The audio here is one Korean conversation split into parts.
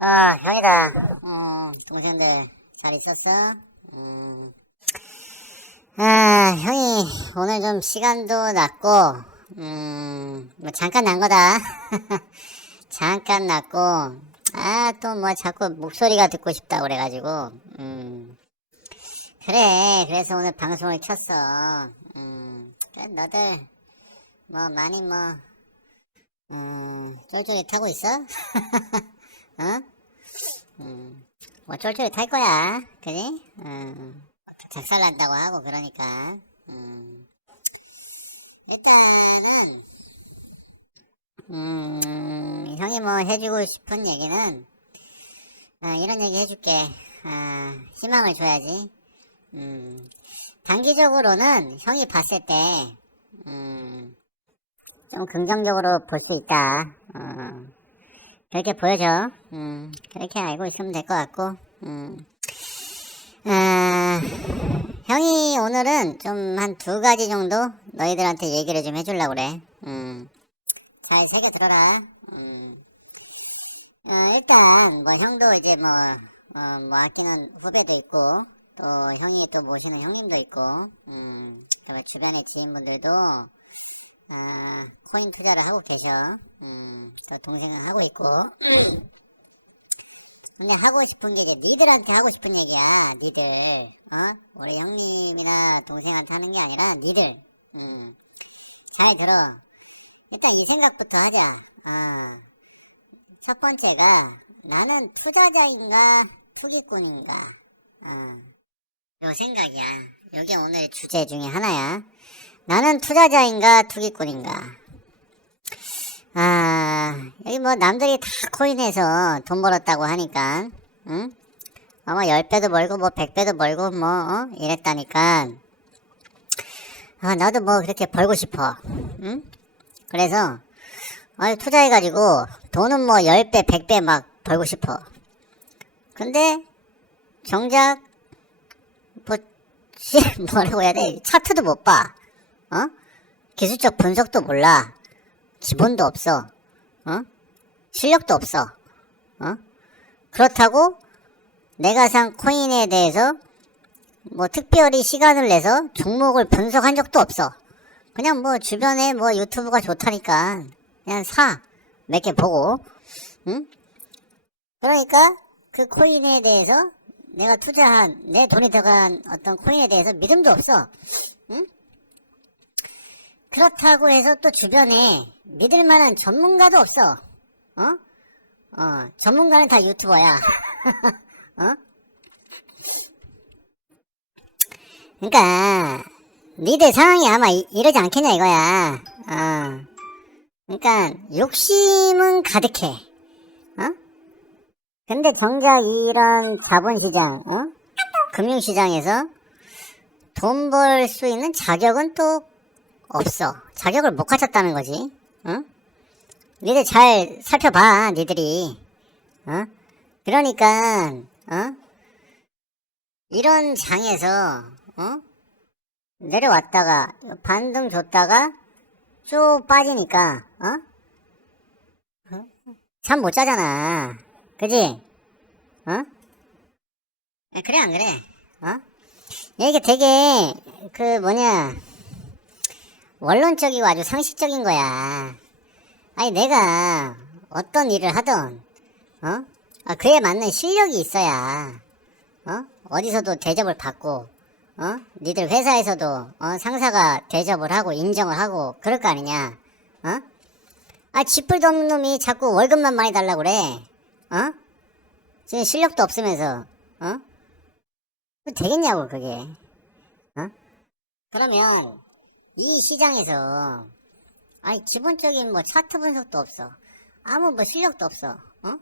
아, 형이다. 어, 동생들 잘 있었어? 음. 아, 형이 오늘 좀 시간도 났고, 음, 뭐 잠깐 난 거다. 잠깐 났고, 아, 또 뭐 자꾸 목소리가 듣고 싶다 그래가지고, 음. 그래, 그래서 오늘 방송을 켰어. 음, 너들, 뭐, 많이 뭐, 음, 쫄쫄이 타고 있어? 어? 음, 뭐 쫄쫄이 탈 거야, 그지? 음, 작살 난다고 하고 그러니까, 음, 일단은, 음, 형이 뭐 해주고 싶은 얘기는, 아, 이런 얘기 해줄게. 아, 희망을 줘야지. 음, 단기적으로는 형이 봤을 때, 음, 좀 긍정적으로 볼 수 있다. 어, 그렇게 보여줘. 음, 그렇게 알고 있으면 될 것 같고, 음. 아, 형이 오늘은 좀 한 두 가지 정도 너희들한테 얘기를 좀 해주려고 그래. 음, 잘 새겨 들어라. 음. 어, 일단, 뭐, 형도 이제 뭐, 어, 뭐, 아끼는 후배도 있고, 또 형이 또 모시는 형님도 있고, 음, 또 주변의 지인분들도, 아, 코인 투자를 하고 계셔. 음, 또 동생은 하고 있고. 근데 하고 싶은 게 이제 니들한테 하고 싶은 얘기야. 니들. 어? 우리 형님이나 동생한테 하는 게 아니라 니들. 음. 잘 들어. 일단 이 생각부터 하자. 아. 첫 번째가 나는 투자자인가 투기꾼인가. 어. 요 생각이야. 여기 오늘 주제 중에 하나야. 나는 투자자인가 투기꾼인가. 아, 여기 뭐 남들이 다 코인해서 돈 벌었다고 하니까, 응? 아마 10배도 벌고 뭐 100배도 벌고 뭐, 어? 이랬다니까. 아, 나도 뭐 그렇게 벌고 싶어. 응? 그래서, 아 투자해가지고 돈은 뭐 10배, 100배 막 벌고 싶어. 근데, 정작, 뭐, 씨, 뭐라고 해야 돼? 차트도 못 봐. 어? 기술적 분석도 몰라. 기본도 없어. 어? 실력도 없어. 어? 그렇다고 내가 산 코인에 대해서 뭐 특별히 시간을 내서 종목을 분석한 적도 없어. 그냥 뭐 주변에 뭐 유튜브가 좋다니까 그냥 사. 몇 개 보고. 응? 그러니까 그 코인에 대해서 내가 투자한 내 돈이 들어간 어떤 코인에 대해서 믿음도 없어. 응? 그렇다고 해서 또 주변에 믿을 만한 전문가도 없어. 어? 어, 전문가는 다 유튜버야. 어? 그러니까 니들 상황이 아마 이, 이러지 않겠냐 이거야. 어. 그러니까 욕심은 가득해. 어? 근데 정작 이런 자본시장, 어? 금융시장에서 돈 벌 수 있는 자격은 또 없어. 자격을 못 갖췄다는 거지. 어? 니들 잘 살펴봐, 니들이. 어? 그러니까, 어? 이런 장에서, 어? 내려왔다가, 반등 줬다가, 쭉 빠지니까, 어? 어? 잠 못 자잖아. 그지? 어? 야, 그래, 안 그래? 어? 이게 되게, 그, 뭐냐, 원론적이고 아주 상식적인 거야. 아니 내가 어떤 일을 하던 어? 아, 그에 맞는 실력이 있어야 어? 어디서도 대접을 받고 어? 니들 회사에서도 어? 상사가 대접을 하고 인정을 하고 그럴 거 아니냐? 어? 아 지풀도 없는 놈이 자꾸 월급만 많이 달라고 그래. 어? 지금 실력도 없으면서 어? 되겠냐고 그게. 어? 그러면 이 시장에서 아니 기본적인 뭐 차트 분석도 없어. 아무 뭐 실력도 없어. 어?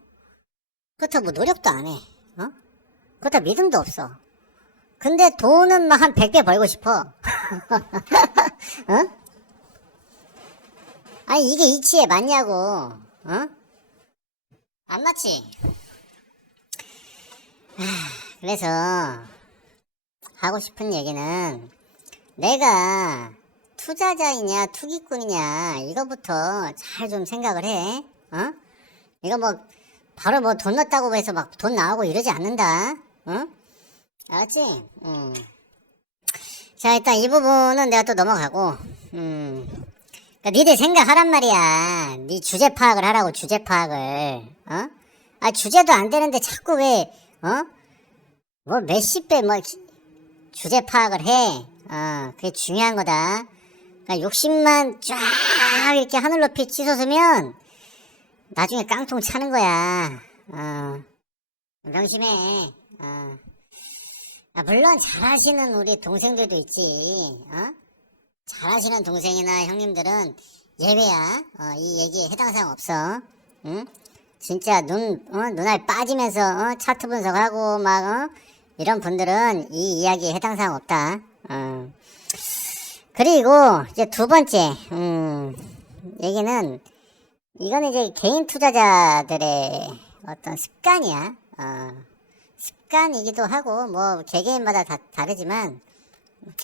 그렇다고 뭐 노력도 안 해. 어? 그렇다 믿음도 없어. 근데 돈은 막 한 100배 벌고 싶어. 어? 아니 이게 이치에 맞냐고. 어 안 맞지? 하, 그래서 하고 싶은 얘기는 내가 투자자이냐 투기꾼이냐 이거부터 잘 좀 생각을 해. 어? 이거 뭐 바로 뭐 돈 넣었다고 해서 막 돈 나오고 이러지 않는다. 응? 알았지? 음. 자, 일단 이 부분은 내가 또 넘어가고, 음. 그러니까 니들 생각하란 말이야. 니 주제 파악을 하라고, 주제 파악을. 어? 아, 주제도 안 되는데 자꾸 왜, 어? 뭐 몇십 배, 뭐, 기- 주제 파악을 해. 어, 그게 중요한 거다. 그러니까 욕심만 쫙 이렇게 하늘 높이 치솟으면, 나중에 깡통 차는 거야. 어. 명심해. 어. 아, 물론 잘하시는 우리 동생들도 있지. 어? 잘하시는 동생이나 형님들은 예외야. 어, 이 얘기에 해당 사항 없어. 응? 진짜 눈, 어? 눈알 빠지면서 어? 차트 분석하고 막 어? 이런 분들은 이 이야기에 해당 사항 없다. 어. 그리고 이제 두 번째 음, 얘기는 이거는 이제 개인 투자자들의 어떤 습관이야. 어, 습관이기도 하고 뭐 개개인마다 다 다르지만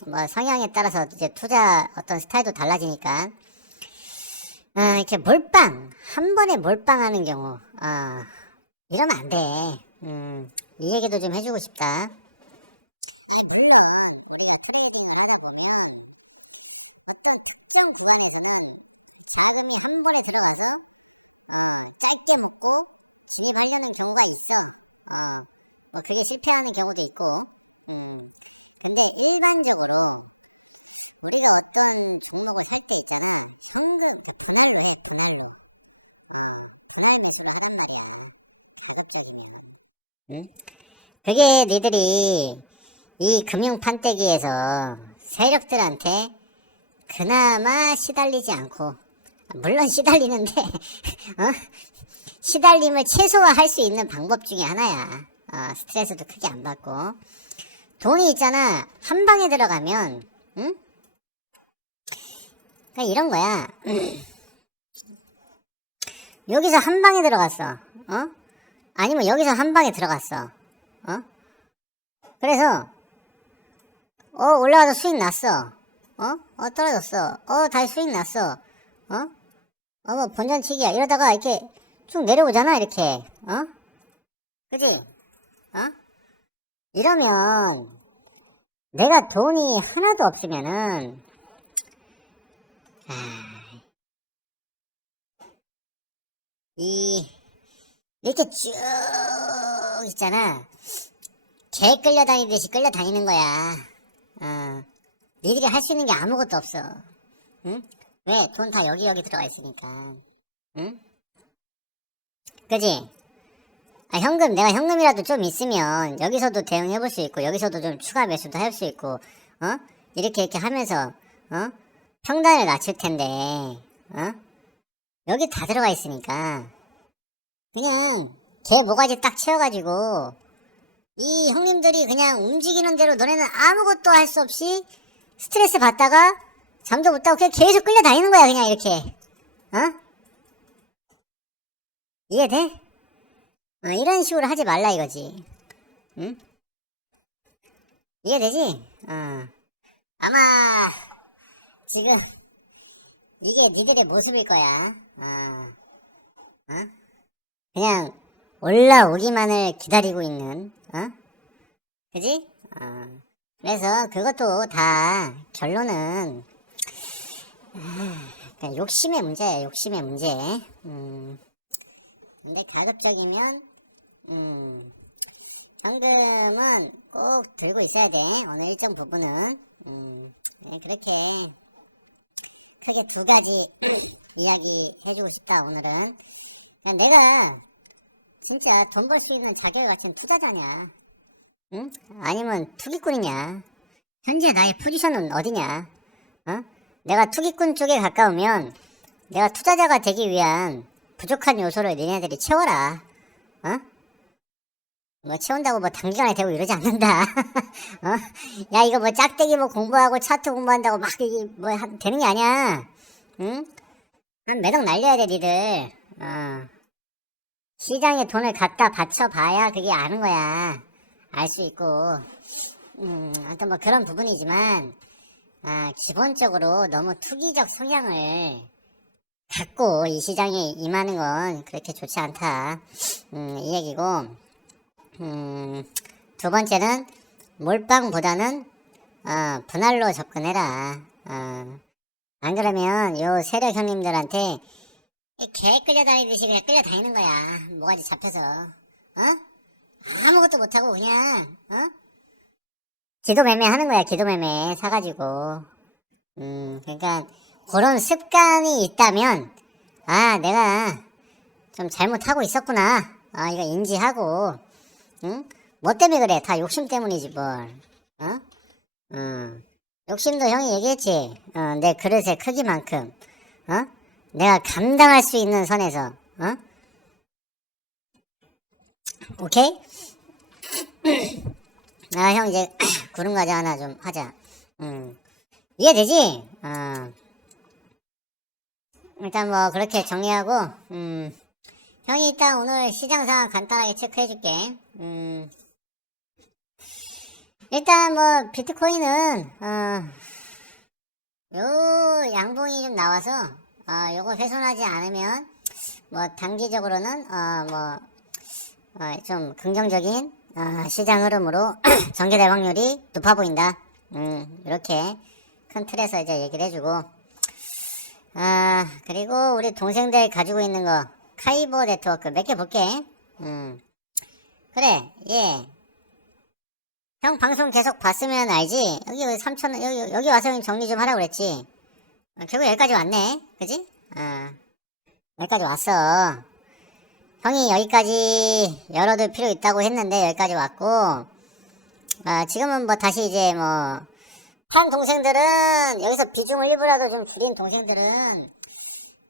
뭐 성향에 따라서 이제 투자 어떤 스타일도 달라지니까 아, 이렇게 몰빵 한 번에 몰빵하는 경우 아 이러면 안 돼. 음, 이 얘기도 좀 해주고 싶다. 물론 우리가 트레이딩을 하다 보면 어떤 특정 구간에서는 자금이 한 번에 들어가서 어, 짧게 먹고 진입하려는 경우가 있어. 어, 뭐 그게 실패하는 경우도 있고. 음. 근데 일반적으로 우리가 어떤 종목을 할 때 있잖아. 현금 분할로 해, 분할로. 어, 분할 매수를 하란 말이야. 가볍게. 응? 그게 니들이 이 금융 판때기에서 세력들한테 그나마 시달리지 않고 물론 시달리는데 어? 시달림을 최소화할 수 있는 방법 중에 하나야. 어, 스트레스도 크게 안 받고 돈이 있잖아 한 방에 들어가면 응? 그러니까 이런 거야. 여기서 한 방에 들어갔어. 어? 아니면 여기서 한 방에 들어갔어. 어? 그래서 어 올라가서 수익 났어. 어? 어 떨어졌어. 어 다시 수익 났어. 어? 어 뭐 본전치기야. 이러다가 이렇게 쭉 내려오잖아 이렇게. 어? 그지? 어? 이러면 내가 돈이 하나도 없으면은 아, 이 이렇게 쭉 있잖아. 개 끌려다니듯이 끌려다니는 거야. 어. 니들이 할 수 있는 게 아무것도 없어. 응? 왜? 돈 다 여기 여기 들어가 있으니까. 응? 그지? 아, 현금, 내가 현금이라도 좀 있으면 여기서도 대응해 볼 수 있고, 여기서도 좀 추가 매수도 할 수 있고, 어? 이렇게 이렇게 하면서, 어? 평단을 낮출 텐데, 어? 여기 다 들어가 있으니까, 그냥, 개 모가지 딱 채워가지고, 이 형님들이 그냥 움직이는 대로 너네는 아무것도 할 수 없이 스트레스 받다가 잠도 못 자고 그냥 계속 끌려다니는 거야, 그냥 이렇게. 어? 이해돼? 어, 이런 식으로 하지 말라 이거지. 응? 이해되지? 어. 아마 지금 이게 니들의 모습일 거야. 어. 어? 그냥 올라오기만을 기다리고 있는, 어? 그지? 어. 그래서 그것도 다 결론은 아, 그냥 욕심의 문제야, 욕심의 문제. 음. 근데 가급적이면 음, 현금은 꼭 들고 있어야 돼. 어느 일정 부분은. 음, 네, 그렇게 크게 두 가지 이야기 해주고 싶다, 오늘은. 내가 진짜 돈 벌 수 있는 자격을 갖춘 투자자냐? 응? 아니면 투기꾼이냐? 현재 나의 포지션은 어디냐? 어? 내가 투기꾼 쪽에 가까우면 내가 투자자가 되기 위한 부족한 요소를 니네들이 채워라. 어? 뭐 채운다고 뭐 단기간에 되고 이러지 않는다. 어? 야 이거 뭐 짝대기 뭐 공부하고 차트 공부한다고 막 이게 뭐 하- 되는 게 아니야. 응? 한 매덕 날려야 돼 니들. 어. 시장에 돈을 갖다 바쳐봐야 그게 아는 거야. 알 수 있고. 음, 하여튼 뭐 그런 부분이지만, 아, 기본적으로 너무 투기적 성향을 갖고 이 시장에 임하는 건 그렇게 좋지 않다. 음, 이 얘기고, 음, 두 번째는 몰빵보다는 어, 분할로 접근해라. 어, 안 그러면 요 세력 형님들한테 이개 끌려다니듯이 그냥 끌려다니는 거야. 뭐가지 잡혀서. 어? 아무것도 못하고 그냥, 어? 기도매매 하는 거야, 기도매매. 사가지고. 음, 그러니까, 그런 습관이 있다면, 아, 내가 좀 잘못하고 있었구나. 아, 이거 인지하고, 응? 뭐 때문에 그래? 다 욕심 때문이지, 뭘. 어? 음. 욕심도 형이 얘기했지. 어, 내 그릇의 크기만큼, 어? 내가 감당할 수 있는 선에서, 어? 오케이? 아, 형 이제 구름 과자 하나 좀 하자. 음. 이해되지? 어. 일단 뭐 그렇게 정리하고, 음. 형이 이따 오늘 시장 상황 간단하게 체크해 줄게. 음. 일단 뭐 비트코인은 어, 요 양봉이 좀 나와서 어, 요거 훼손하지 않으면 뭐 단기적으로는 어, 뭐 좀 긍정적인 어, 시장 흐름으로 전개될 확률이 높아 보인다. 음, 이렇게 큰 틀에서 이제 얘기를 해주고 아 그리고 우리 동생들 가지고 있는 거 카이보 네트워크 몇 개 볼게. 음, 그래 예. 형 방송 계속 봤으면 알지? 여기 3천 여기 여기 와서 형 정리 좀 하라고 그랬지. 어, 결국 여기까지 왔네, 그지? 어, 여기까지 왔어. 형이 여기까지 열어둘 필요 있다고 했는데 여기까지 왔고, 아 지금은 뭐 다시 이제 뭐 한 동생들은 여기서 비중을 일부라도 좀 줄인 동생들은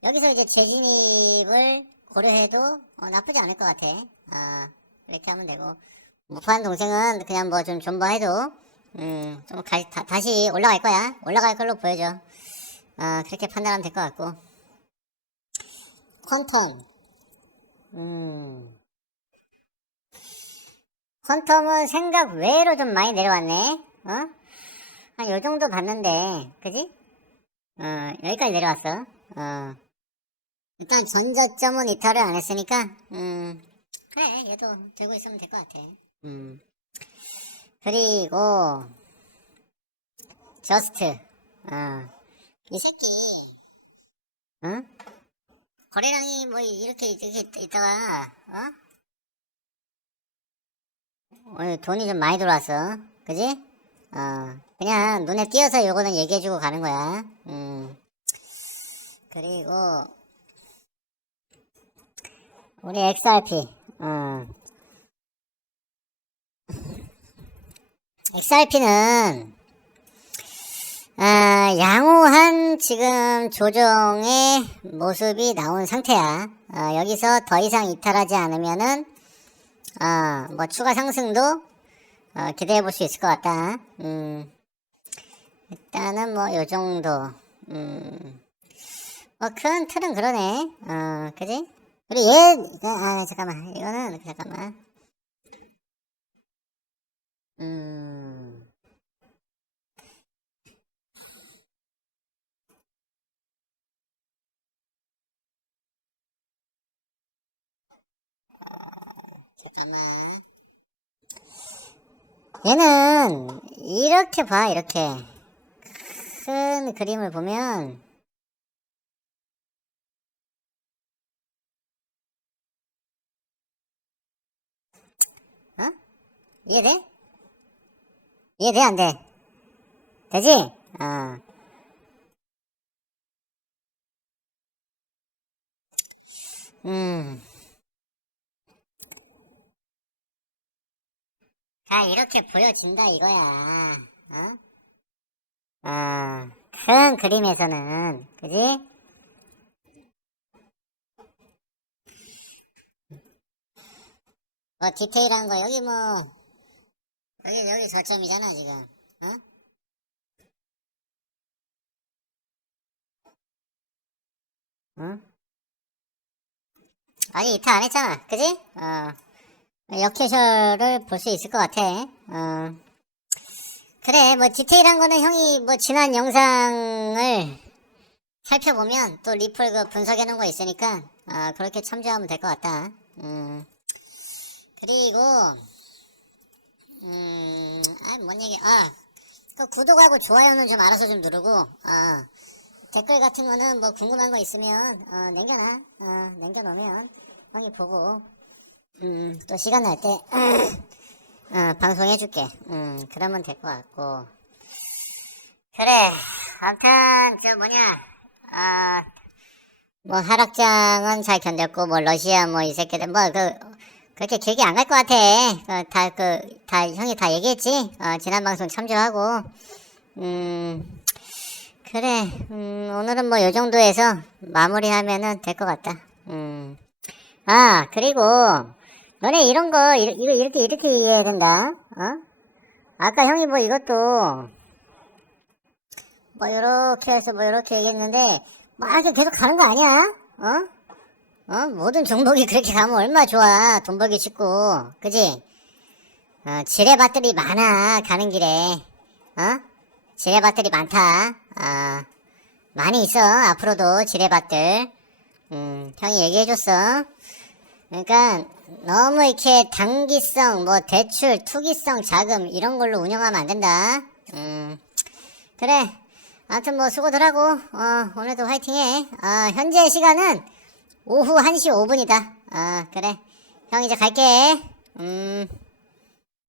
여기서 이제 재진입을 고려해도 어, 나쁘지 않을 것 같아. 아 이렇게 하면 되고. 무판 동생은 그냥 뭐 좀 존버해도 음좀 다시 올라갈 거야 올라갈 걸로 보여져 아 그렇게 판단하면 될 것 같고 퀀텀 음 퀀텀은 생각 외로 좀 많이 내려왔네 어? 한 요 정도 봤는데 그지? 어 여기까지 내려왔어 어 일단 전저점은 이탈을 안 했으니까 음 그래 얘도 들고 있으면 될 것 같아 음. 그리고 저스트 어. 이 새끼 응? 거래량이 뭐 이렇게 이렇게 있다가 어? 오늘 돈이 좀 많이 들어왔어 그지? 어 그냥 눈에 띄어서 요거는 얘기해주고 가는 거야 음 그리고 우리 XRP 어 XRP는 아, 양호한 지금 조정의 모습이 나온 상태야. 아, 여기서 더 이상 이탈하지 않으면은 아, 뭐 추가 상승도 어, 기대해 볼 수 있을 것 같다. 음, 일단은 뭐 요 정도. 음, 뭐 큰 틀은 그러네. 어, 그지? 우리 얘, 아 잠깐만, 이거는 잠깐만. 음. 얘는 이렇게 봐, 이렇게. 큰 그림을 보면 어? 이해돼? 이해돼 안 돼? 되지? 어. 음. 자, 이렇게 보여진다 이거야. 어? 아, 큰 그림에서는, 그지? 뭐, 디테일한 거, 여기 뭐, 여기, 여기 저점이잖아, 지금. 어? 응? 아직 이탈 안 했잖아. 그지? 어. 역캐셔를 볼 수 있을 것 같아. 어. 그래, 뭐, 디테일한 거는 형이 뭐, 지난 영상을 살펴보면 또 리플 그 분석해 놓은 거 있으니까 아, 그렇게 참조하면 될 것 같다. 음. 그리고 음, 아, 뭔 얘기? 아, 그 구독하고 좋아요는 좀 알아서 좀 누르고, 아, 댓글 같은 거는 뭐 궁금한 거 있으면 어, 남겨놔. 어, 남겨놓으면 형이 보고, 음, 또 시간 날 때 어, 방송해줄게. 음, 그러면 될 것 같고. 그래, 아무튼 그 뭐냐, 아, 뭐 하락장은 잘 견뎠고, 뭐 러시아 뭐 이 새끼들 뭐 그 그렇게 길게 안 갈 것 같아. 어, 다, 그, 다, 형이 다 얘기했지? 어, 지난 방송 참조하고. 음, 그래. 음, 오늘은 뭐 요 정도에서 마무리하면은 될 것 같다. 음. 아, 그리고, 너네 이런 거, 이- 이거 이렇게, 이렇게 이해해야 된다. 어? 아까 형이 뭐 이것도, 뭐 요렇게 해서 뭐 요렇게 얘기했는데, 뭐 이렇게 계속 가는 거 아니야? 어? 어? 모든 종목이 그렇게 가면 얼마나 좋아. 돈 벌기 쉽고. 그지? 어, 지뢰밭들이 많아. 가는 길에. 어? 지뢰밭들이 많다. 어, 많이 있어. 앞으로도 지뢰밭들. 음, 형이 얘기해줬어. 그러니까 너무 이렇게 단기성, 뭐 대출, 투기성 자금 이런 걸로 운영하면 안 된다. 음, 그래. 아무튼 뭐 수고들 하고 어, 오늘도 화이팅해. 어, 현재 시간은 오후 1시 5분이다. 아, 그래. 형 이제 갈게. 음.